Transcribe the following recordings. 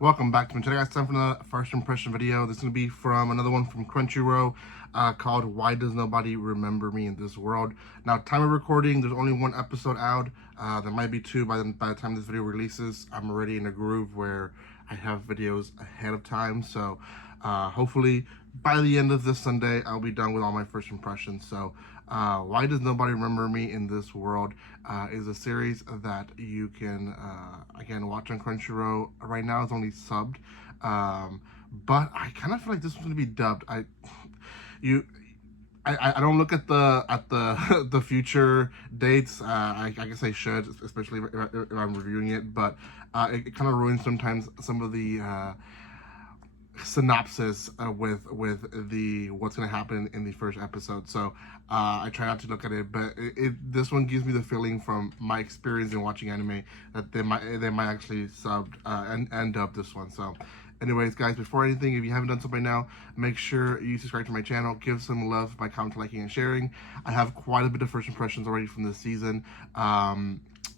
Welcome back to me. Today I got time for the first impression video. This is going to be from another one from Crunchyroll called Why Does Nobody Remember Me in This World. Now, time of recording, there's only one episode out. There might be two by the time this video releases. I'm already in a groove where I have videos ahead of time. So hopefully by the end of this Sunday, I'll be done with all my first impressions. So Why Does Nobody Remember Me in This World is a series that you can, again, watch on Crunchyroll. Right now it's only subbed, but I kind of feel like this one's going to be dubbed. I don't look at the the future dates. I guess I should, especially if I'm reviewing it, but it kind of ruins sometimes some of the synopsis with the what's going to happen in the first episode. So I try not to look at it, but this one gives me the feeling from my experience in watching anime that they might actually sub and dub this one. So anyways, guys, before anything, if you haven't done so by now, make sure you subscribe to my channel, give some love by commenting, liking, and sharing. I have quite a bit of first impressions already from this season. By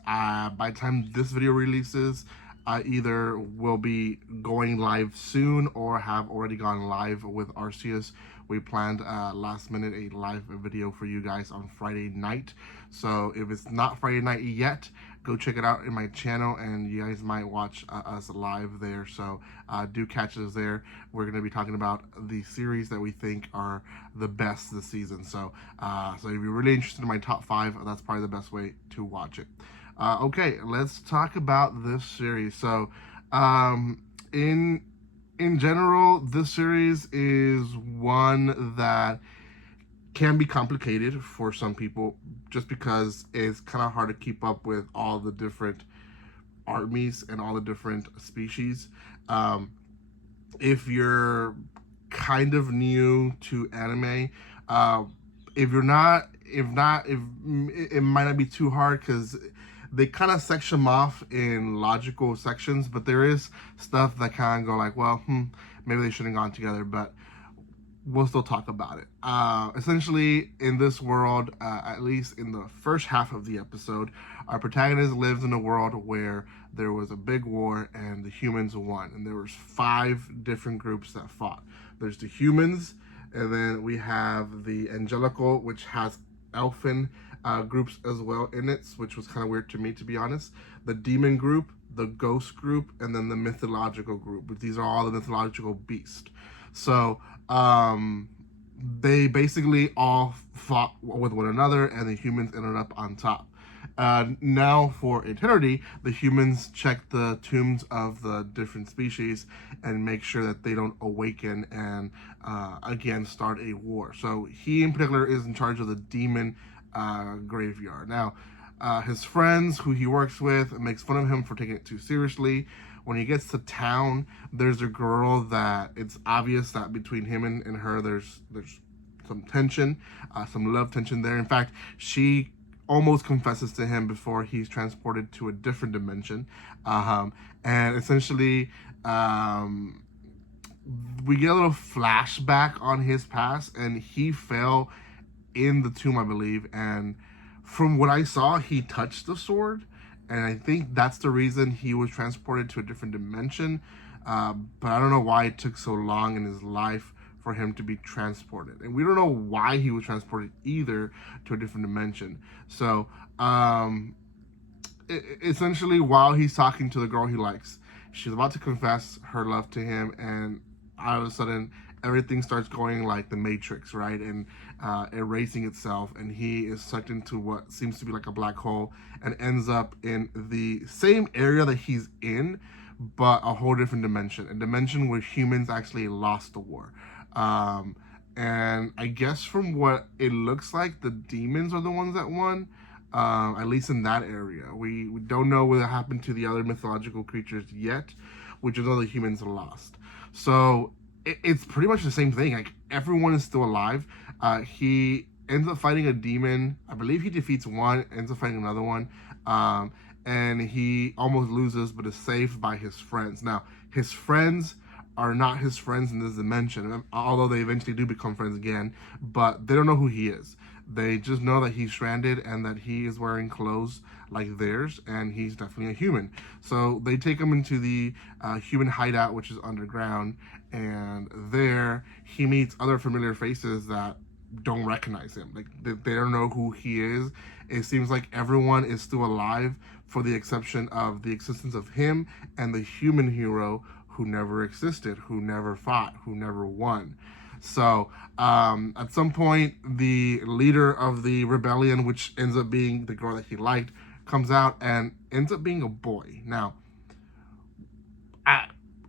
the time this video releases, I either will be going live soon or have already gone live with Arceus. We planned last minute a live video for you guys on Friday night. So if it's not Friday night yet, go check it out in my channel and you guys might watch us live there. So do catch us there. We're going to be talking about the series that we think are the best this season. So if you're really interested in my top 5, that's probably the best way to watch it. Okay, let's talk about this series. So, in general, this series is one that can be complicated for some people, just because it's kind of hard to keep up with all the different armies and all the different species. If you're kind of new to anime, if it might not be too hard because they kind of section them off in logical sections, but there is stuff that kind of go like, well, maybe they shouldn't have gone together, but we'll still talk about it. Essentially, in this world, at least in the first half of the episode, our protagonist lives in a world where there was a big war and the humans won, and there was 5 different groups that fought. There's the humans, and then we have the Angelical, which has elfin groups as well in it, which was kind of weird to me, to be honest. The demon group, the ghost group, and then the mythological group. These are all the mythological beasts. So they basically all fought with one another, and the humans ended up on top. Now for eternity, the humans check the tombs of the different species and make sure that they don't awaken and again start a war. So he in particular is in charge of the demon graveyard. Now his friends who he works with makes fun of him for taking it too seriously. When he gets to town, there's a girl that it's obvious that between him and her there's some tension, some love tension there. In fact, she almost confesses to him before he's transported to a different dimension. And essentially, we get a little flashback on his past, and he fell in the tomb, I believe. And from what I saw, he touched the sword. And I think that's the reason he was transported to a different dimension. But I don't know why it took so long in his life for him to be transported. And we don't know why he was transported either to a different dimension. So essentially, while he's talking to the girl he likes, she's about to confess her love to him, and all of a sudden everything starts going like the Matrix, right? And erasing itself, and he is sucked into what seems to be like a black hole and ends up in the same area that he's in, but a whole different dimension, a dimension where humans actually lost the war. And I guess from what it looks like, the demons are the ones that won, at least in that area. We don't know what happened to the other mythological creatures yet, which is all the humans lost. So it's pretty much the same thing. Like, everyone is still alive. He ends up fighting a demon. I believe he defeats one, ends up fighting another one. And he almost loses, but is saved by his friends. Now, his friends are not his friends in this dimension, although they eventually do become friends again, but they don't know who he is. They just know that he's stranded and that he is wearing clothes like theirs, and he's definitely a human. So they take him into the human hideout, which is underground, and there he meets other familiar faces that don't recognize him. Like they don't know who he is. It seems like everyone is still alive, for the exception of the existence of him and the human hero who never existed, who never fought, who never won. So at some point, the leader of the rebellion, which ends up being the girl that he liked, comes out and ends up being a boy. Now,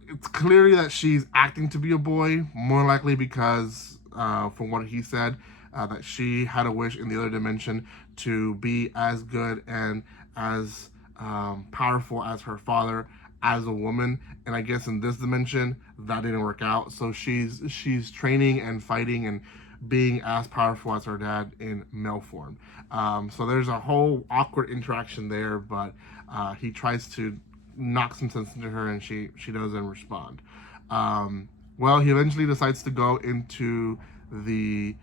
it's clearly that she's acting to be a boy, more likely because, from what he said, that she had a wish in the other dimension to be as good and as powerful as her father as a woman. And I guess in this dimension that didn't work out, so she's training and fighting and being as powerful as her dad in male form. So there's a whole awkward interaction there, but he tries to knock some sense into her, and she doesn't respond. Well, he eventually decides to go into the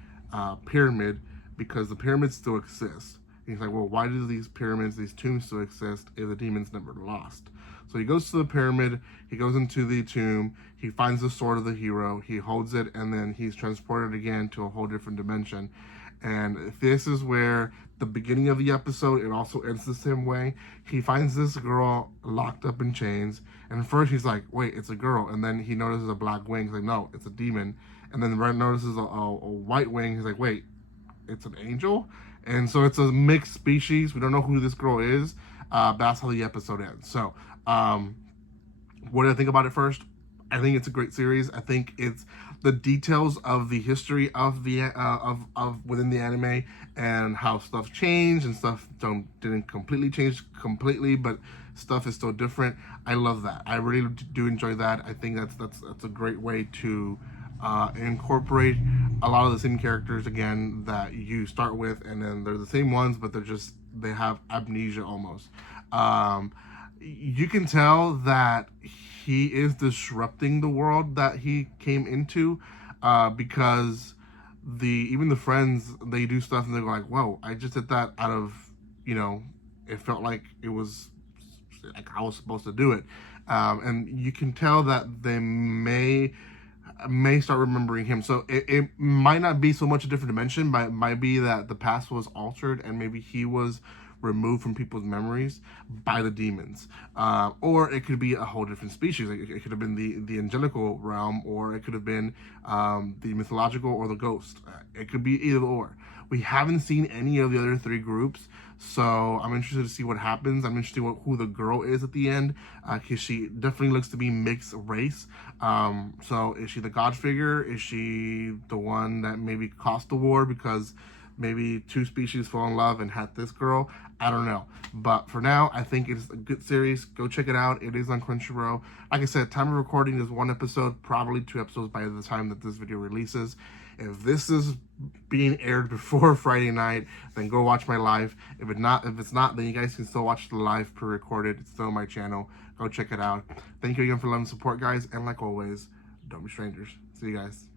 pyramid, because the pyramids still exist. He's like, well, why do these pyramids, these tombs still exist if the demons never lost? So he goes to the pyramid, he goes into the tomb, he finds the sword of the hero, he holds it, and then he's transported again to a whole different dimension. And this is where the beginning of the episode, it also ends the same way. He finds this girl locked up in chains, and first he's like, wait, it's a girl. And then he notices a black wing. He's like, no, it's a demon. And then Red notices a white wing. He's like, wait, it's an angel? And so it's a mixed species. We don't know who this girl is. That's how the episode ends. So what do I think about it first? I think it's a great series. I think it's the details of the history of the of within the anime, and how stuff changed and stuff didn't completely change completely, but stuff is still different. I love that. I really do enjoy that. I think that's a great way to incorporate a lot of the same characters again that you start with, and then they're the same ones, but they have amnesia almost. You can tell that he is disrupting the world that he came into, because even the friends, they do stuff and they're like, whoa, I just did that out of, it felt like it was like I was supposed to do it. And you can tell that they may start remembering him. So it might not be so much a different dimension, but it might be that the past was altered and maybe he was removed from people's memories by the demons, or it could be a whole different species. It could have been the angelical realm, or it could have been the mythological or the ghost. It could be either or. We haven't seen any of the other three groups, so I'm interested to see what happens. I'm interested in who the girl is at the end, because she definitely looks to be mixed race. So is she the god figure? Is she the one that maybe caused the war because maybe two species fell in love and had this girl? I don't know. But for now, I think it's a good series. Go check it out. It is on Crunchyroll. Like I said, time of recording is 1 episode, probably 2 episodes by the time that this video releases. If this is being aired before Friday night, then go watch my live. If it's not, then you guys can still watch the live pre-recorded. It's still on my channel. Go check it out. Thank you again for love and support, guys. And like always, don't be strangers. See you guys.